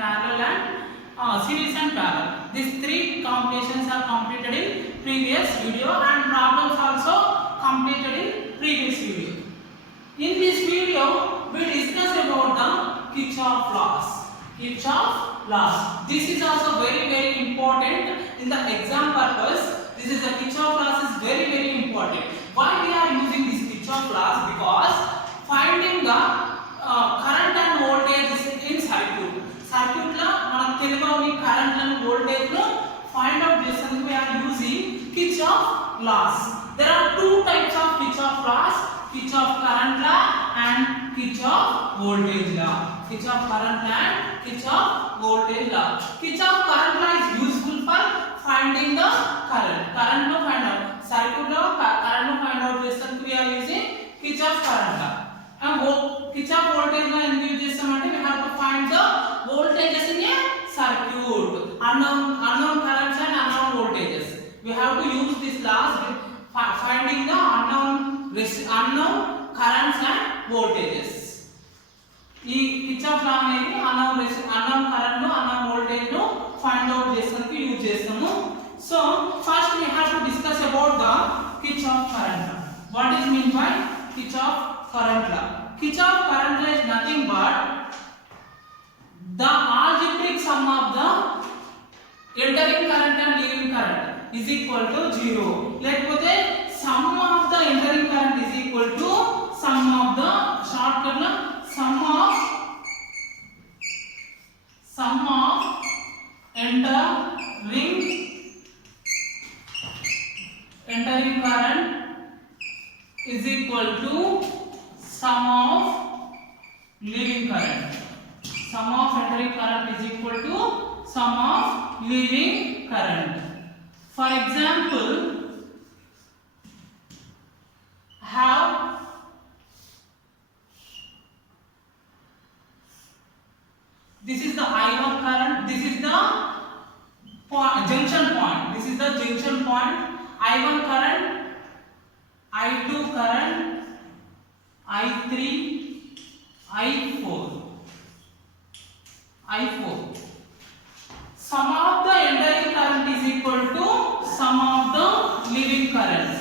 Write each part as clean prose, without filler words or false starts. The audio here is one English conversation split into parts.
parallel and series and parallel. These three combinations are completed in previous video and problems also completed in previous video. In this video, we discuss about the Kirchhoff laws. Kirchhoff laws. This is also very important in the exam purpose. This is the Kirchhoff laws is very important. Why we are using this Kirchhoff laws? Because finding the current and voltage in circuit. Circuit la mana telugoni current and voltage lo find out chesanduk we are using Kirchhoff laws. There are two types of Kirchhoff laws. Kirchhoff current law and Kirchhoff voltage law. Kirchhoff current law and Kirchhoff voltage law. Kirchhoff current law is useful for finding the current. Current no find out. Circuit law current no find out chesanduk we are using Kirchhoff current law. And Kirchhoff voltage law endu use chestamante we have to find the voltages in a circuit. Unknown currents and unknown voltages. We have to use this laws finding the unknown currents and voltages. ఈ Kirchhoff law అనేది unknown current ను unknown voltage ను find out చేసేందుకు use చేస్తాము. So first we have to discuss about the Kirchhoff current law. What is mean by Kirchhoff current law? Kirchhoff current law is nothing but the algebraic sum of the entering current and leaving current is equal to 0. లేకపోతే sum of the entering current is equal to sum of the shortcut la sum of entering current is equal to sum of leaving current. Sum of entering current is equal to sum of leaving current. For example, have this is the I1 current, this is the junction point, this is the junction point. I1 current, I2 current, I3, I4. Sum of the entering current is equal to sum of the leaving current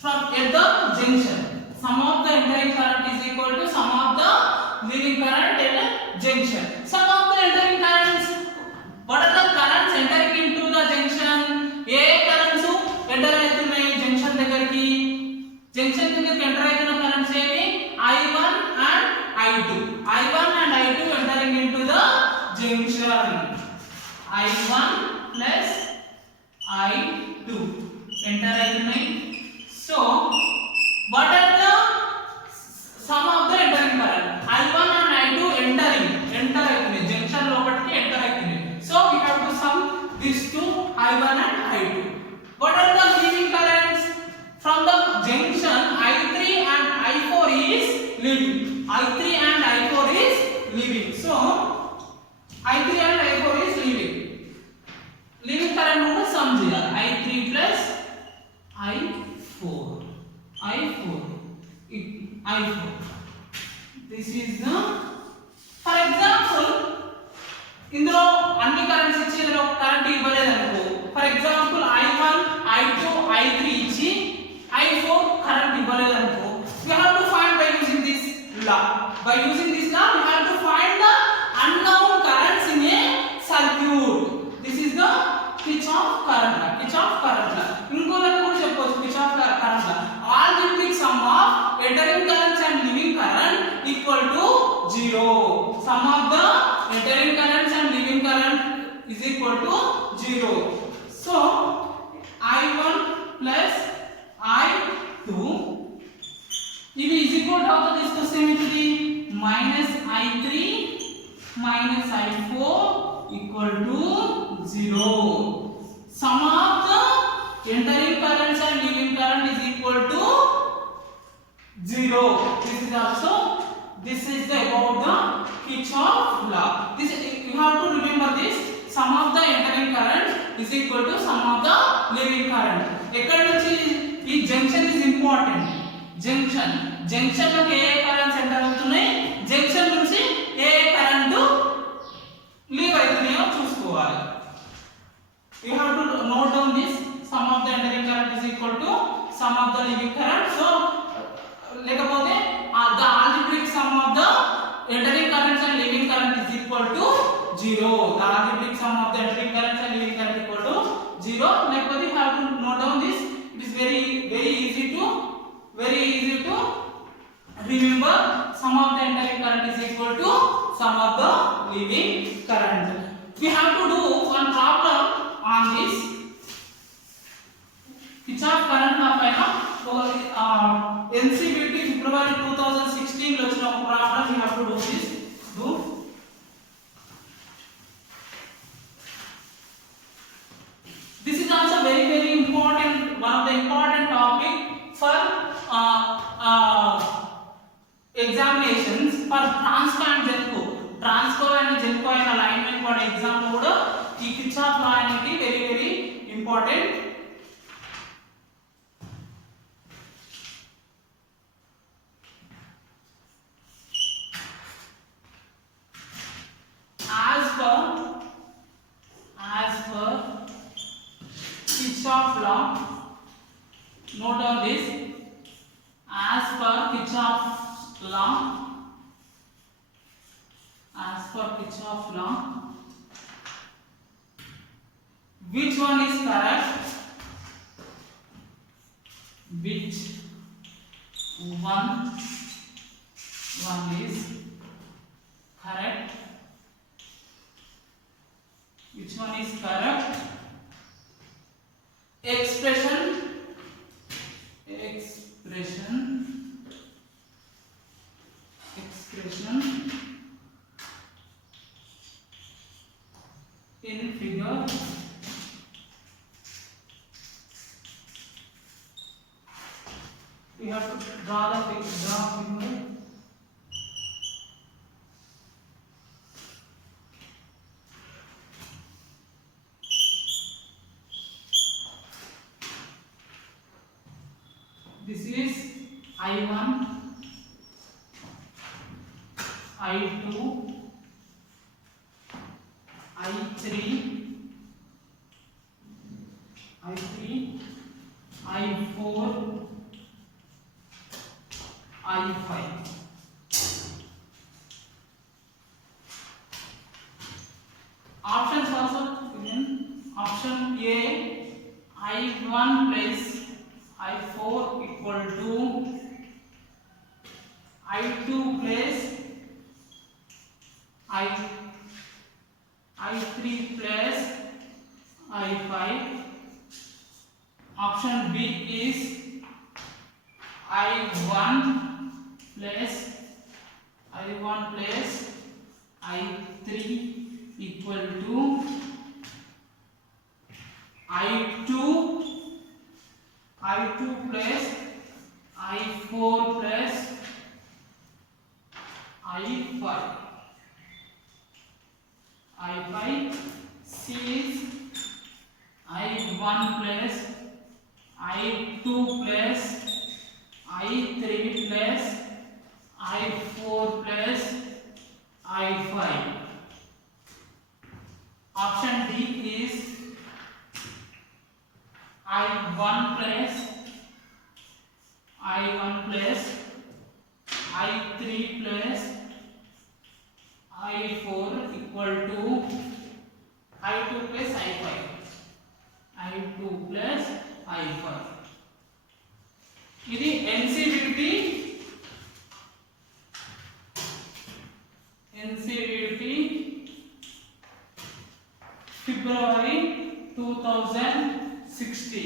from at the junction. Sum of the entering current is equal to sum of the leaving current at the junction. Sum of the entering currents. What are the currents entering into the junction? A currents enter అవుతున్నాయి junction దగ్గరికి? Junction దగ్గరికి enter అవుతున్న currents ఏవి? I1 and I2. I1 and I2 entering into the junction. I1 plus I2 enter అవుతున్నాయి. So what are the sum of the entering current? I1 and I2 enter అవుతున్నాయి junction లోపటికి enter అవుతున్నాయి. So we have to sum these two I1 and I2. What are the leaving currents? From the junction I3 and I4 is leaving. I3 and I4 is leaving. So I3 and I4 is leaving. Leaving current nu sum cheyali. I3 plus I4. This is the, for example, ఇందులో అన్ని currents ఇచ్చి ఇందులో current ఇవ్వలేదు అనుకో. For example I1, I2, I3 ఇచ్చి I4 current ఇవ్వలేదు అనుకో. We have to find by using this law. By using this law, we have to find the unknown currents in a circuit. This is the Kirchhoff current law. Kirchhoff current law. ఇంకో లెక్క కూడా చెప్పొచ్చు Kirchhoff current law. Algebraic sum of entering currents and leaving current equal to 0. Sum of the entering currents and leaving current is equal to 0. So I1 plus I2 if is equal to how to discuss ఏమిటి? minus I3 minus I4 equal to 0. Sum of the entering currents and leaving current is equal to 0. This is about the Kirchhoff law. This you have to remember this. Sum of the entering current is equal to sum of the leaving current. ఎక్కడ నుంచి ఈ junction is important. Junction లో ఏ currents enter అవుతున్నాయి? Junction నుంచి ఏ current leave అవుతున్నాయో చూసుకోవాలి. You have to note down this sum of the entering current is equal to sum of the leaving current. So లేకపోతే the algebraic sum of the entering currents and leaving current is equal to 0. The algebraic sum of the entering currents and leaving current equal to 0. లేకపోతే you have to note down this. It is very easy to remember. Sum of the entering current is equal to sum of the leaving current. We have to do one problem on this. Kirchhoff current law పైన NCBT February 2016 లో వచ్చిన ఒక problem. we have to do this. This is also very important, one of the important topic for examinations for Transco and Genco. Transco and Genco అయిన alignment వాడి exam లో కూడా ఈ Kirchhoff law అనేది very important. As per Kirchhoff law, note down this. As per Kirchhoff law, which one is correct? Which one is correct? Which one is correct? Expression in figure we have to draw the figure. This is I1, I2, I3, I4, I5. Options also given. Option A, I1 plus I4 equal to I2 plus I3 plus I5. Option B is I1 plus I3 equal to I2 plus I4 plus I5. C is I1 plus I2 plus I3 plus I4 plus I5. Option D is I1 plus I3 plus I4 equal to I2 plus I5. I2 plus I5. ఇది NCVT February 2016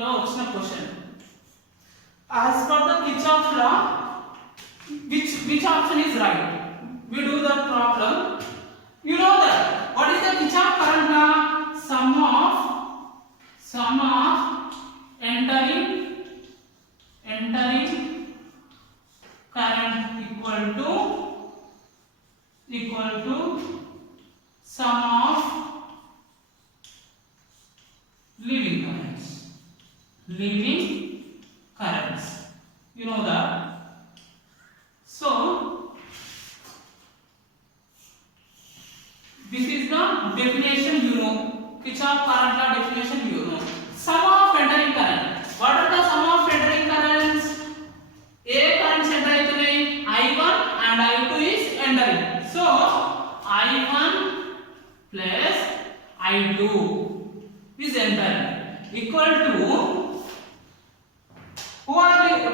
లో వచ్చిన question. As per the Kirchhoff law, which option is right? We do the problem. You know that what is the Kirchhoff current law? Sum of entering current equal to sum of leaving currents. You know that. So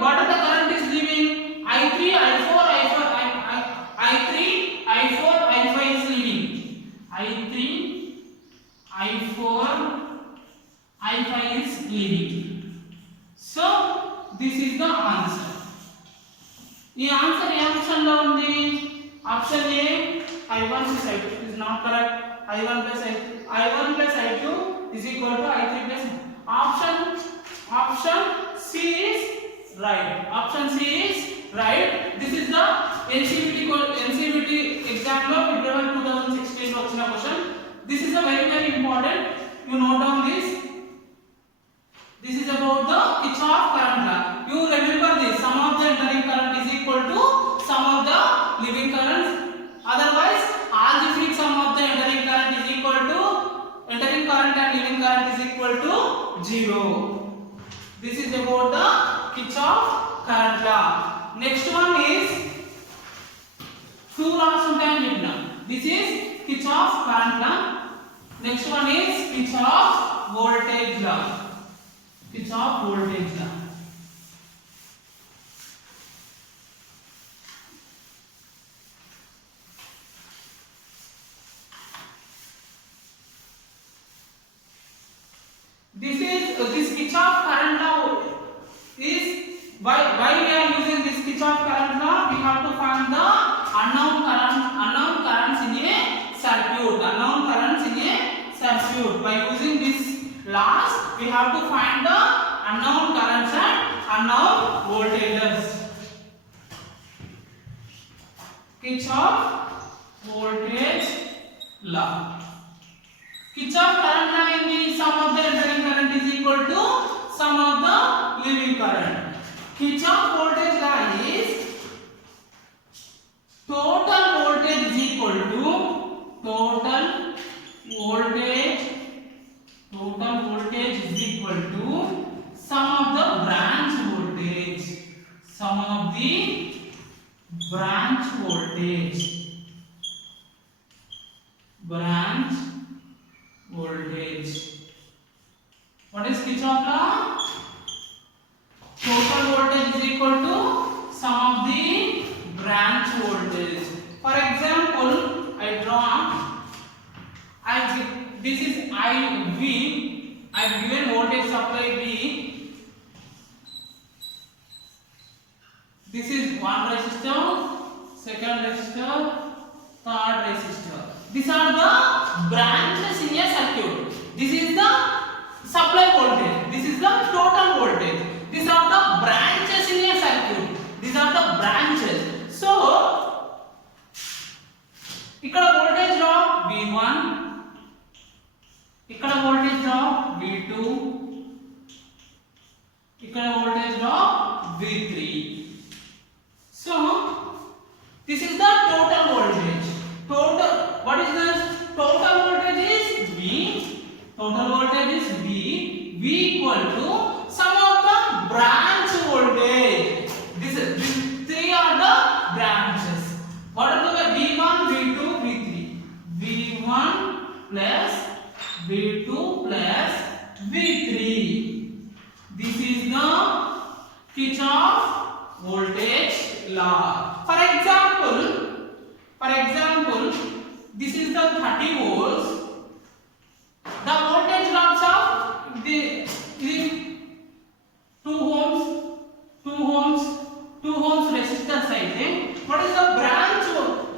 what are the current is leaving? I3, I4, I3, I4, I5 is leaving. I3, I4, I5 is leaving. So this is the answer. The answer A option లో ఉంది? Option A I1 plus I2 is not correct. I1 plus I2 is equal to I3 plus option C is right. Option C is right. This is the NCVT exam లో February 2016 లో వచ్చిన question. This is a very important. You note down this. This is about the Kirchhoff current law. You remember this. Sum of the entering current is equal to sum of the leaving current. Otherwise, algebraic sum of the entering current is equal to entering current and leaving current is equal to 0. This is about the Kirchhoff current law. Next one is two laws ఉంటాయని చెప్పిన. This is Kirchhoff current law. Next one is Kirchhoff voltage law. Kirchhoff voltage law. This Kirchhoff current law is why we are using this Kirchhoff current law. We have to find the unknown currents in a circuit. By using this laws, we have to find the unknown currents and unknown voltages. Kirchhoff voltage law. Kirchhoff current law is sum of the entering current is equal to sum of the leaving current. Kirchhoff voltage law is total voltage is equal to total voltage is equal to sum of the branch voltage. What is Kirchhoff law? Total voltage is equal to sum of the branch voltage. For example, this is IV. I have given voltage supply V. This is one resistor, second resistor, third resistor. These are the branches in a circuit. This is the supply voltage. This is the total voltage. These are the branches in a circuit. These are the branches. So, ఇక్కడ voltage drop V1, ఇక్కడ voltage drop V2, ఇక్కడ voltage drop V3. So, this is the total voltage. What is this? Total voltage is V. Total voltage is V. V equal to sum of the branch voltage. These three are the branches. What are the V1, V2, V3? V1 plus V2 plus V3. This is the Kirchhoff voltage law. For example, this is the 30 volts. The voltage drops of the 2 ohms resistance అయితే what is the branch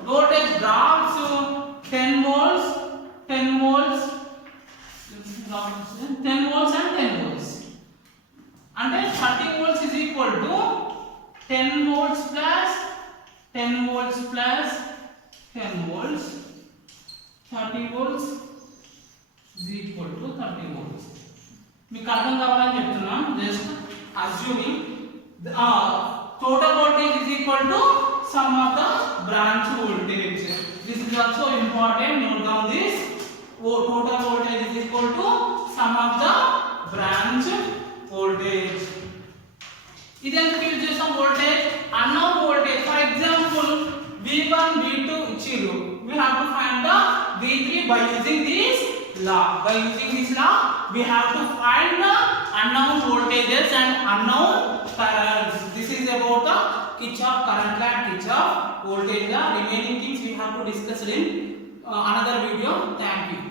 voltage drops 10 volts and 10 volts అంటే 30 volts is equal to 10 volts plus 10 volts plus 10 volts. 30 volts is equal to 30 volts. మీకు అర్థం కావాలని చెప్తున్నాను. Just assuming total voltage is equal to sum of the branch voltage. This is also important. Note down this. Total voltage is equal to sum of the branch voltage. ఇదెందుకు use చేసాం? voltage unknown voltage. For example, V1 V2 ఇచ్చిరు. We have to find the V3 by using this law. By using this law, we have to find the unknown voltages and unknown currents. This is about the Kirchhoff current law and Kirchhoff voltage law. Remaining things we have to discuss in another video. Thank you.